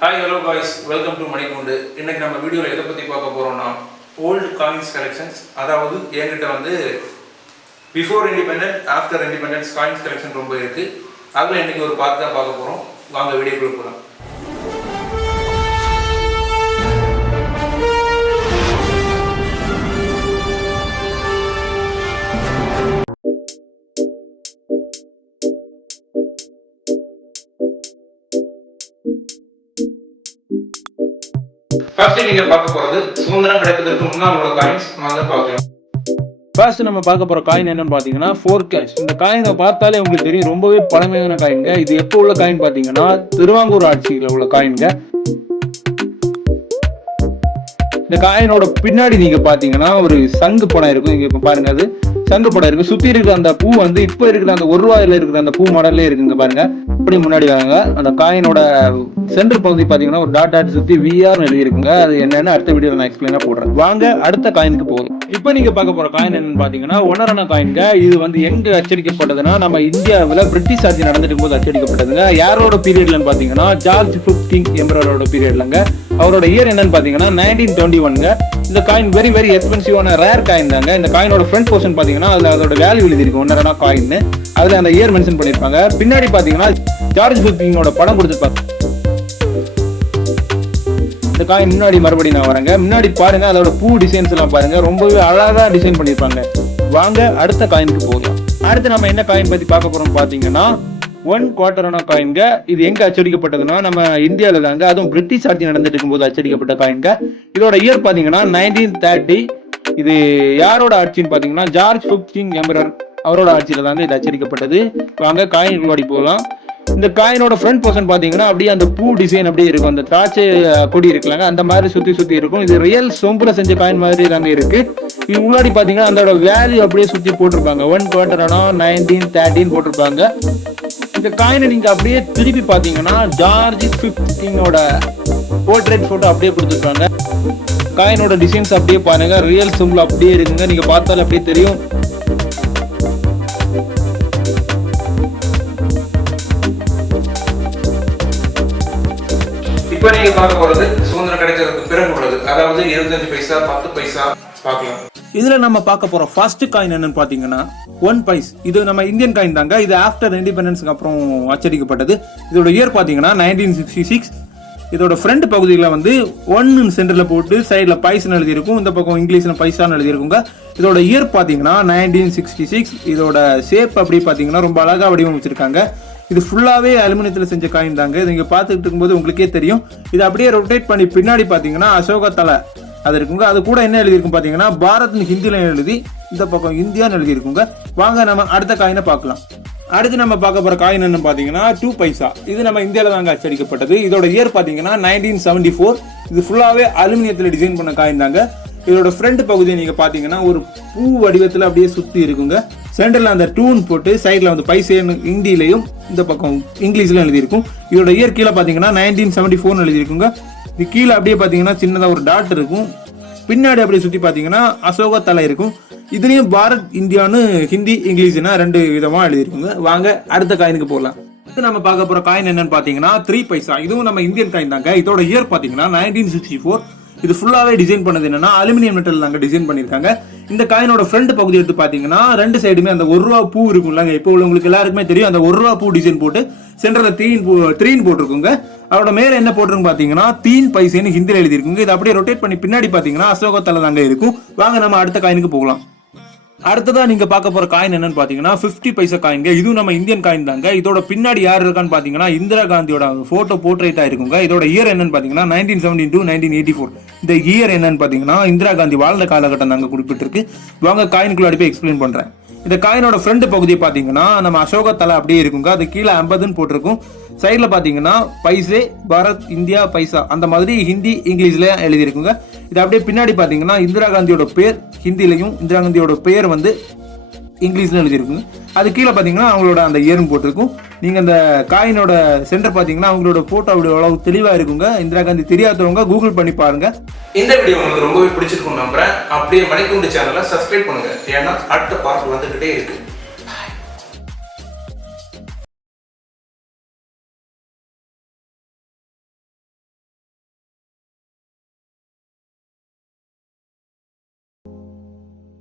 Hi hello guys, welcome to மணிக்கூண்டு. இன்னைக்கு நம்ம வீடியோவில் எதை பற்றி பார்க்க போகிறோம்னா ஓல்டு காயின்ஸ் கலெக்ஷன்ஸ். அதாவது என்கிட்ட வந்து before independence, after independence coins collection ரொம்ப இருக்குது. அதில் இன்றைக்கி ஒரு பார்த்து தான் பார்க்க போகிறோம். வாங்க வீடியோக்குள்ளே போகலாம். ஃபர்ஸ்ட் நீங்க பார்க்க போறது சுதந்திரம் கிடைப்பதற்கு முன்னால் உள்ள காயின்ஸ். பார்க்கலாம். ஃபர்ஸ்ட் நம்ம பார்க்க போற காயின் என்னன்னு பாத்தீங்கன்னா 4 கேஷ். இந்த காயினை பார்த்தாலே உங்களுக்கு தெரியும், ரொம்பவே பழமையான காயின்ங்க. இது எப்போ உள்ள காயின் பாத்தீங்கன்னா திருவாங்கூர் ஆட்சியில் உள்ள காயின்ங்க. இந்த காயினோட பின்னாடி நீங்க பாத்தீங்கன்னா ஒரு சங்கு படம் இருக்கும். இங்க இப்ப பாருங்க, அது சங்கு படம் இருக்கு. சுத்தி இருக்கிற அந்த பூ வந்து இப்ப இருக்கிற அந்த ₹1 இருக்கிற அந்த பூ மாடல்லே இருக்குங்க. பாருங்க, இப்படி முன்னாடி வாங்க. அந்த காயினோட சென்டர் பகுதி பாத்தீங்கன்னா ஒரு டாட் சுத்தி VR எழுதி இருக்குங்க. அது என்னன்னு அடுத்த வீடியோல நான் எக்ஸ்பிளைனா போடுறேன். வாங்க அடுத்த காயினுக்கு போகும். இப்ப நீங்க பார்க்க போற காயின் என்னன்னு பாத்தீங்கன்னா 1 காயின்ங்க. இது வந்து எங்க அச்சடிக்கப்பட்டதுன்னா நம்ம இந்தியாவில் பிரிட்டிஷ் ஆட்சி நடந்துட்டு போது அச்சடிக்கப்பட்டதுங்க. யாரோட பீரியட்லன்னு பாத்தீங்கன்னா ஜார்ஜ் 5th எம்பரரோட பீரியட்லங்க. அவரோட இயர் என்னன்னு பாத்தீங்கன்னா 1921ங்க. இந்த காயின் வெரி வெரி எக்ஸ்பென்சிவான ரேர் காயின் தாங்க. இந்த காயினோட ஃப்ரண்ட் போர்ஷன் பாத்தீங்கன்னா அதுல அதோட வேல்யூ எழுதி இருக்கு 1 காயின். அதுல அந்த இயர் மென்ஷன் பண்ணிருப்பாங்க. பின்னாடி பாத்தீங்கன்னா ஜார்ஜ் 5th படம் கொடுத்துருப்பாங்க. இந்த காயின் முன்னாடி மறுபடியும் நான் வரேங்க. முன்னாடி பாருங்க, அதோட பூ டிசைன்ஸ் எல்லாம் பாருங்க, ரொம்பவே அழகா டிசைன் பண்ணிருப்பாங்க. வாங்க அடுத்த காயினுக்கு போகலாம். அடுத்து நம்ம என்ன காயின் பத்தி பார்க்க போறோம் பாத்தீங்கன்னா 1/4 காயின்ங்க. இது எங்க அச்சடிக்கப்பட்டதுன்னா நம்ம இந்தியாவில தாங்க. அதுவும் பிரிட்டிஷ் ஆட்சி நடந்துட்டு இருக்கும்போது அச்சடிக்கப்பட்ட காயின்ங்க. இதோட இயர் பாத்தீங்கன்னா 1930. இது யாரோட ஆட்சின்னு பாத்தீங்கன்னா ஜார்ஜ் 5th எம்பரர் அவரோட ஆட்சியில தாங்க இது அச்சடிக்கப்பட்டது. வாங்க காயின் முன்னாடி போகலாம். இந்த காயினோட ஃப்ரண்ட் போர்ஷன் பாத்தீங்கன்னா அப்படியே அந்த பூ டிசைன் அப்படியே இருக்கும். அந்த திராட்சை கொடி இருக்குலாங்க, அந்த மாதிரி சுத்தி இருக்கும். இது ரியல் சொம்புல செஞ்ச காயின் மாதிரி தாங்க இருக்கு. இது முன்னாடி பாத்தீங்கன்னா அதோட வேல்யூ அப்படியே சுத்தி போட்டிருப்பாங்க. 1/4 1913 போட்டிருப்பாங்க. இந்த காயினை நீங்க அப்படியே திருப்பி பாத்தீங்கன்னா ஜார்ஜ் 5th போர்ட்ரேட் போட்டோ அப்படியே கொடுத்துருப்பாங்க. காயினோட டிசைன்ஸ் அப்படியே பாருங்க, ரியல் சொம்புல அப்படியே இருக்குங்க. நீங்க பார்த்தாலே அப்படியே தெரியும். இப்போ நீங்க பார்க்க போறது சுதந்திரம் கிடைச்சதுக்கு பிறகு உள்ளது. அதாவது 25 பைசா 10 பைசா பார்க்கலாம். இதுல நம்ம பார்க்க போற ஃபர்ஸ்ட் காயின் என்னன்னு பாத்தீங்கன்னா 1 பைஸ். இது நம்ம இந்தியன் காயின் தாங்க. இது ஆஃப்டர் இண்டிபெண்டன்ஸ்க்கு அப்புறம் அச்சடிக்கப்பட்டது. இதோட இயர் பாத்தீங்கன்னா 1966. இதோட ஃப்ரண்ட் பகுதியில் வந்து 1 சென்டர்ல போட்டு சைட்ல பைஸ்ன்னு எழுதி இருக்கும். இந்த பக்கம் இங்கிலீஷ்ல பைசான்னு எழுதி இருக்குங்க. இதோட இயர் பாத்தீங்கன்னா 1966. இதோட ஷேப் அப்படி பாத்தீங்கன்னா ரொம்ப அழகா வடிவமைச்சிருக்காங்க. இது ஃபுல்லாவே அலுமினியத்தில் செஞ்ச காயின் தாங்க. இது நீங்க பார்த்துட்டு இருக்கும்போது உங்களுக்கே தெரியும். இது அப்படியே ரொட்டேட் பண்ணி பின்னாடி பாத்தீங்கன்னா அசோக தலை அது இருக்குங்க. அது கூட என்ன எழுதியிருக்கும் பாத்தீங்கன்னா பாரத்னு ஹிந்தில எழுதி, இந்த பக்கம் இந்தியான்னு எழுதி இருக்குங்க. வாங்க நம்ம அடுத்த காயினை பார்க்கலாம். அடுத்து நம்ம பார்க்க போற காயின் என்ன பாத்தீங்கன்னா 2 பைசா. இது நம்ம இந்தியாவில தாங்க அச்சடிக்கப்பட்டது. இதோட இயர் பாத்தீங்கன்னா 1974. இது ஃபுல்லாவே அலுமினியத்தில் டிசைன் பண்ண காயின் தாங்க. இதோட ஃப்ரண்ட் பகுதியை நீங்க பாத்தீங்கன்னா ஒரு பூ வடிவத்துல அப்படியே சுத்தி இருக்குங்க. சென்டர்ல அந்த டூன் போட்டு சைட்ல வந்து பைசேன்னு ஹிந்திலையும் இந்த பக்கம் இங்கிலீஷ்ல எழுதி இருக்கும். இதோட இயர் கீழே பாத்தீங்கன்னா 1974 எழுதி இருக்குங்க. இது கீழே அப்படியே பாத்தீங்கன்னா சின்னதா ஒரு டாட் இருக்கும். பின்னாடி அப்படியே சுத்தி பாத்தீங்கன்னா அசோக தலை இருக்கும். இதுலயும் பாரத் இந்தியான்னு ஹிந்தி இங்கிலீஷ்னா 2 விதமா எழுதிருக்குங்க. வாங்க அடுத்த காயினுக்கு போகலாம். நம்ம பார்க்க போற காயின் என்னன்னு பாத்தீங்கன்னா 3 பைசா. இதுவும் நம்ம இந்தியன் காயின் தாங்க. இதோட இயர் பாத்தீங்கன்னா 1964. இது ஃபுல்லாவே டிசைன் பண்ணது என்னன்னா அலுமினியம் மெட்டல் தாங்க டிசைன் பண்ணிருக்காங்க. இந்த காயினோட ஃப்ரண்ட் பகுதி எடுத்து பாத்தீங்கன்னா 2 சைடுமே அந்த ₹1 பூ இருக்கும்லங்க. இப்போ உங்களுக்கு எல்லாருக்குமே தெரியும், அந்த ₹1 பூ டிசைன் போட்டு சென்டர்ல 3 போட்டிருக்குங்க. அதோட மேல என்ன போட்டிருக்கு பாத்தீங்கன்னா 3 பைசேன்னு ஹிந்தில எழுதி இருக்குங்க. இது அப்படியே ரொட்டேட் பண்ணி பின்னாடி பாத்தீங்கன்னா அசோக தலை தாங்க இருக்கும். வாங்க நம்ம அடுத்த காயினுக்கு போகலாம். அடுத்ததா நீங்க பார்க்க போற காயின் என்னன்னு பாத்தீங்கன்னா 50 பைசா காயின்ங்க. இதுவும் நம்ம இந்தியன் காயின் தாங்க. இதோட பின்னாடி யார் இருக்கான்னு பாத்தீங்கன்னா இந்திரா காந்தியோட போட்டோ போர்ட்ரேட்டா இருக்குங்க. இதோட இயர் என்னன்னு பாத்தீங்கன்னா 1917 to 1984. இந்த இயர் என்னன்னு பாத்தீங்கன்னா இந்திரா காந்தி வாழ்ந்த காலகட்டம் தாங்க குறிப்பிட்டிருக்கு. வாங்க காயினுக்குள்ள போய் எக்ஸ்பிளைன் பண்றேன். இந்த காயினோட ஃப்ரண்ட் பகுதியை பாத்தீங்கன்னா நம்ம அசோக தலை அப்படியே இருக்குங்க. அது கீழே 50ன்னு போட்டிருக்கும். சைட்ல பாத்தீங்கன்னா பைசே, பாரத், இந்தியா, பைசா அந்த மாதிரி ஹிந்தி இங்கிலீஷ்ல எழுதி இருக்குங்க. இது அப்படியே பின்னாடி பாத்தீங்கன்னா இந்திரா காந்தியோட பேர் ஹிந்திலையும் இந்திரா காந்தியோட பேர் வந்து இங்கிலீஷ்ல எழுதிருக்குங்க. அது கீழே பாத்தீங்கன்னா அவங்களோட அந்த இயர்னு போட்டிருக்கும். நீங்க அந்த காயினோட சென்டர் பாத்தீங்கன்னா அவங்களோட போட்டோ அவ்வளவு தெளிவா இருக்குங்க. இந்திரா காந்தி தெரியாதவங்க கூகுள் பண்ணி பாருங்க. இந்த வீடியோ உங்களுக்கு ரொம்பவே பிடிச்சிருக்கும் நம்புறேன். அப்படியே மணிக்கூண்டு சேனலை சப்ஸ்கிரைப் பண்ணுங்க. ஏன்னா அடுத்த பார்ட் வந்துகிட்டே இருக்கு.